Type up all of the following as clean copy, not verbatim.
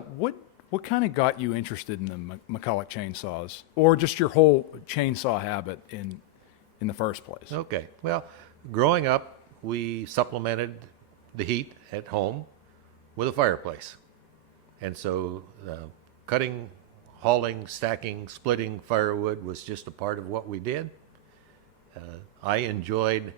What kind of got you interested in the McCulloch chainsaws, or just your whole chainsaw habit in the first place? Okay. Well, growing up, we supplemented the heat at home with a fireplace. And so cutting, hauling, stacking, splitting firewood was just a part of what we did. I enjoyed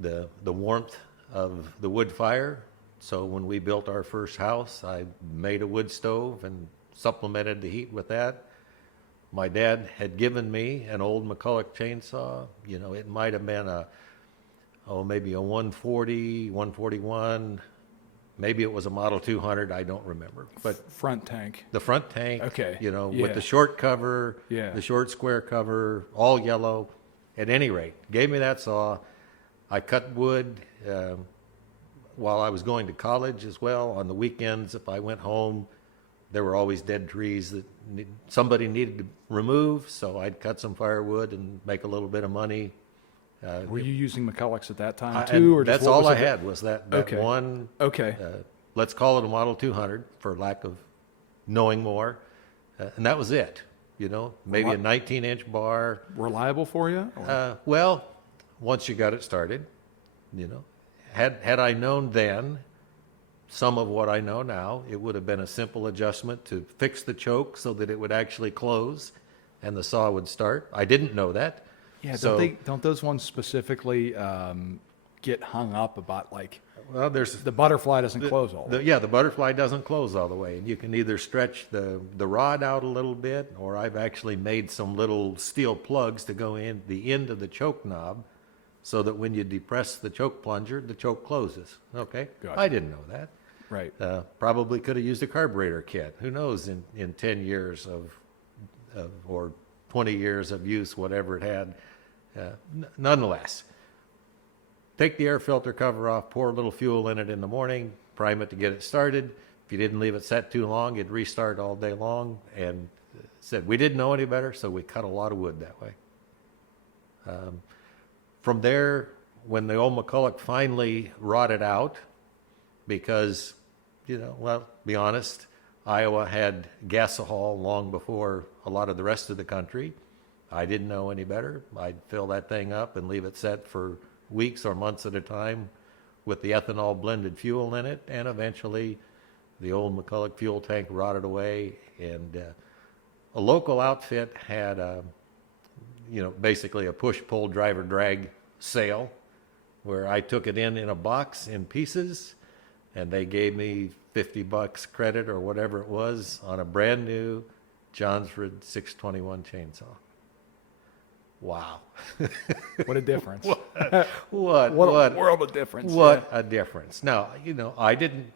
the warmth of the wood fire. So when we built our first house, I made a wood stove and supplemented the heat with that. My dad had given me an old McCulloch chainsaw. You know, it might have been maybe a 140, 141. Maybe it was a Model 200. I don't remember. But Front tank. the front tank, Okay. you know, Yeah. with the short cover, Yeah. the short square cover, all yellow. At any rate, gave me that saw. I cut wood while I was going to college as well. On the weekends, if I went home, there were always dead trees that somebody needed to remove, so I'd cut some firewood and make a little bit of money. Were you using McCullochs at that time And too, or just that's what all was I it that- had was that Okay. one. Okay. Let's call it a Model 200 for lack of knowing more, and that was it. You know, maybe a 19-inch bar. Reliable for you? Or- Well, once you got it started, you know, had I known then some of what I know now, it would have been a simple adjustment to fix the choke so that it would actually close and the saw would start. I didn't know that. yeah. So, Don't those ones specifically get hung up about like well, there's the butterfly doesn't close all the way? yeah, the butterfly doesn't close all the way, and you can either stretch the rod out a little bit, or I've actually made some little steel plugs to go in the end of the choke knob, so that when you depress the choke plunger, the choke closes. Okay, Gotcha. I didn't know that. Right. Probably could have used a carburetor kit. Who knows? In 10 years or 20 years of use, whatever it had. Nonetheless, take the air filter cover off, pour a little fuel in it in the morning, prime it to get it started. If you didn't leave it set too long, it'd restart all day long. And said we didn't know any better, so we cut a lot of wood that way. From there, when the old McCulloch finally rotted out, because, you know, well, be honest, Iowa had gasohol long before a lot of the rest of the country. I didn't know any better. I'd fill that thing up and leave it set for weeks or months at a time with the ethanol blended fuel in it, and eventually the old McCulloch fuel tank rotted away, and a local outfit had basically a push-pull driver-drag sale where I took it in a box in pieces, and they gave me $50 credit or whatever it was on a brand new Jonsered 621 chainsaw. Wow. What a difference. What a world of difference. What a difference. Now, you know, I didn't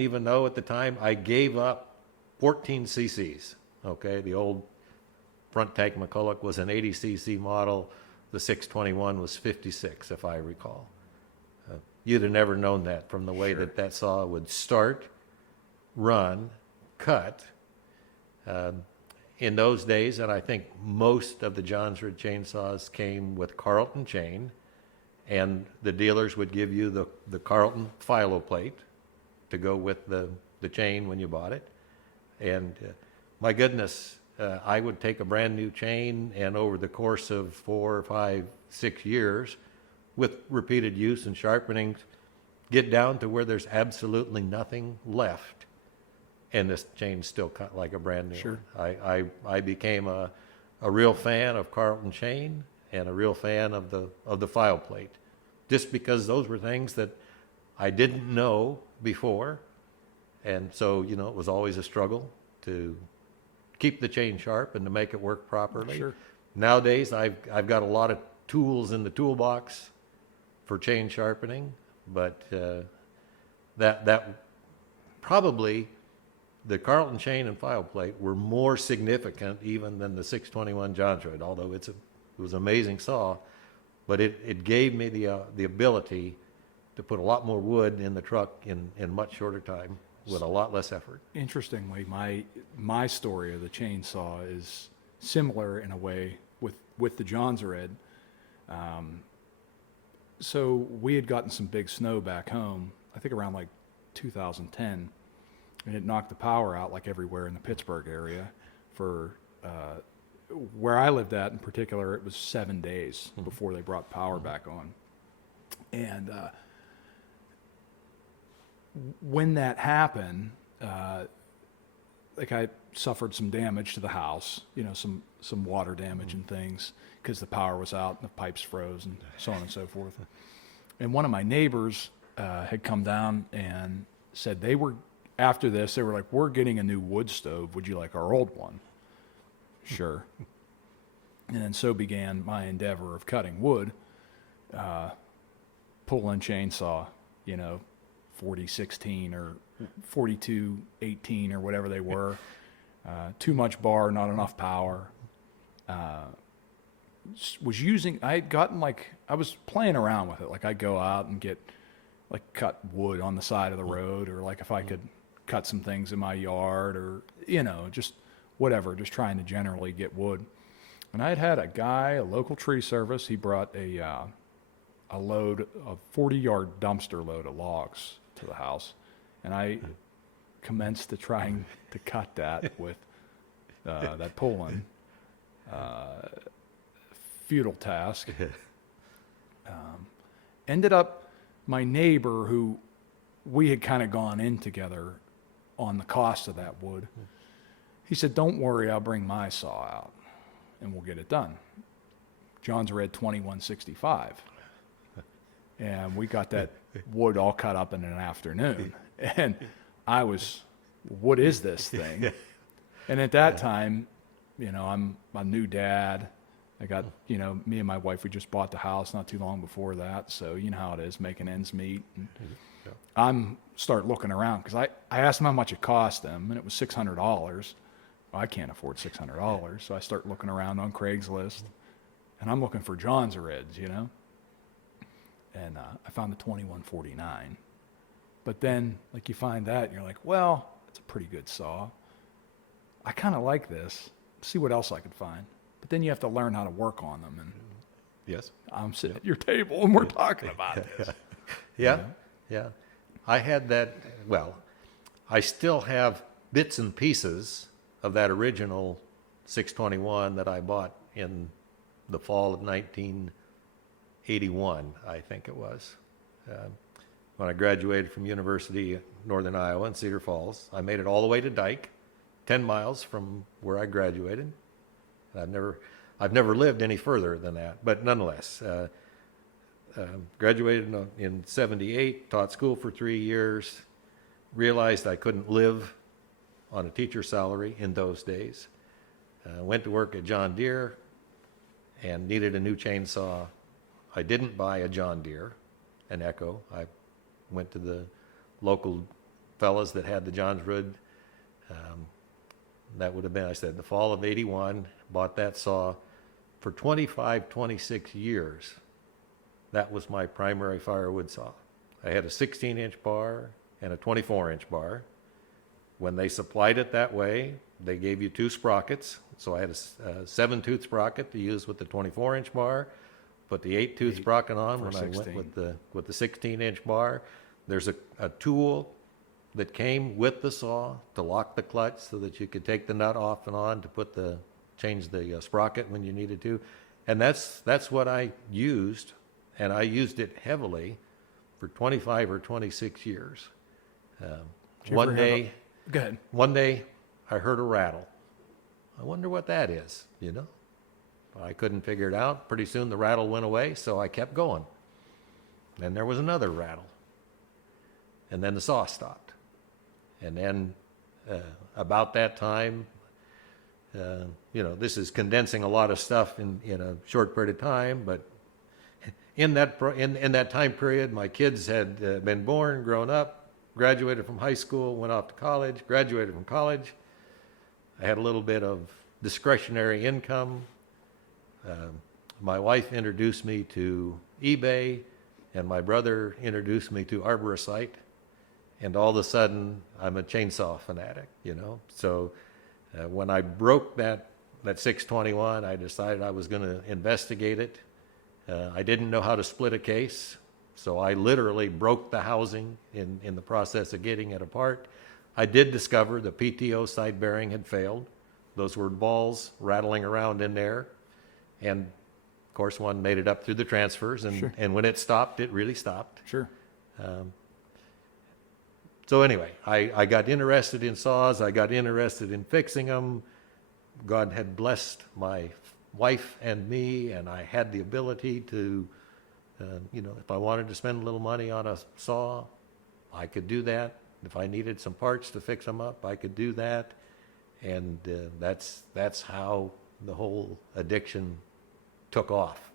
even know at the time. I gave up 14 cc's. Okay, the old front tank McCulloch was an 80 cc model. The 621 was 56, if I recall. You'd have never known that from the way Sure. that saw would start, run, cut. In those days, and I think most of the Jonsered chainsaws came with Carlton chain, and the dealers would give you the Carlton File-O-Plate to go with the chain when you bought it. And my goodness, I would take a brand new chain, and over the course of 4, 5, 6 years, with repeated use and sharpening, get down to where there's absolutely nothing left, and this chain's still cut like a brand new Sure. one. I became a real fan of Carlton chain and a real fan of the file plate, just because those were things that I didn't know before, and so, you know, it was always a struggle to keep the chain sharp and to make it work properly. Sure. Nowadays, I've got a lot of tools in the toolbox for chain sharpening, but that probably the Carlton chain and file plate were more significant even than the 621 Jonsered, although it was an amazing saw, but it gave me the ability to put a lot more wood in the truck in much shorter time with a lot less effort. Interestingly, my story of the chainsaw is similar in a way with the Jonsered. So we had gotten some big snow back home, I think around like 2010, and it knocked the power out like everywhere in the Pittsburgh area. For where I lived at in particular, it was 7 days before they brought power back on. And when that happened, like I suffered some damage to the house, some water damage and things because the power was out and the pipes froze and so on and so forth. And one of my neighbors had come down and said after this, they were like, we're getting a new wood stove. Would you like our old one? Sure. And then so began my endeavor of cutting wood. Poulans chainsaw, 4016 or 4218 or whatever they were. Too much bar, not enough power. I had gotten I was playing around with it. Like I'd go out and get cut wood on the side of the road, or if I could cut some things in my yard, or, just whatever, just trying to generally get wood. And I had a guy, a local tree service, he brought a load, a 40-yard dumpster load of logs to the house. And I commenced to trying to cut that with that Poulans. Futile task. Ended up, my neighbor, who we had kind of gone in together on the cost of that wood, he said, don't worry, I'll bring my saw out and we'll get it done. Jonsered 2165. And we got that wood all cut up in an afternoon. And I was, what is this thing? And at that time, I'm a new dad. I got, me and my wife, we just bought the house not too long before that. So you know how it is, making ends meet. And I'm start looking around because I asked them how much it cost them, and it was $600. Well, I can't afford $600. So I start looking around on Craigslist, and I'm looking for Jonsereds, and I found the 2149. But then, you find that, and you're like, well, it's a pretty good saw. I kind of like this. See what else I could find. But then you have to learn how to work on them. And Yes. I'm sitting at your table, and we're talking about this. Yeah. I had that, I still have bits and pieces of that original 621 that I bought in the fall of 1981, I think it was. When I graduated from University of Northern Iowa in Cedar Falls, I made it all the way to Dike, 10 miles from where I graduated. I've never lived any further than that, but nonetheless, graduated in 78, taught school for 3 years, realized I couldn't live on a teacher's salary in those days. Went to work at John Deere and needed a new chainsaw. I didn't buy a John Deere, an Echo. I went to the local fellas that had the Jonsered. That would have been, I said, the fall of 81, bought that saw. For 25, 26 years, that was my primary firewood saw. I had a 16-inch bar and a 24-inch bar. When they supplied it that way, they gave you 2 sprockets. So I had a 7-tooth sprocket to use with the 24-inch bar, put the 8-tooth sprocket on when I went with the 16-inch bar. There's a tool that came with the saw to lock the clutch so that you could take the nut off and on to change the sprocket when you needed to. And that's what I used, and I used it heavily for 25 or 26 years. One day I heard a rattle. I wonder what that is, I couldn't figure it out. Pretty soon the rattle went away, so I kept going. Then there was another rattle. And then the saw stopped. And then about that time, this is condensing a lot of stuff in a short period of time, but in that time period, my kids had been born, grown up, graduated from high school, went off to college, graduated from college. I had a little bit of discretionary income. My wife introduced me to eBay, and my brother introduced me to Arboricite. And all of a sudden, I'm a chainsaw fanatic, So when I broke that 621, I decided I was going to investigate it. I didn't know how to split a case, so I literally broke the housing in the process of getting it apart. I did discover the PTO side bearing had failed. Those were balls rattling around in there. And of course, one made it up through the transfers, and, Sure. and when it stopped, it really stopped. Sure. So anyway, I got interested in saws. I got interested in fixing them. God had blessed my wife and me, and I had the ability to, if I wanted to spend a little money on a saw, I could do that. If I needed some parts to fix them up, I could do that. And that's how the whole addiction took off.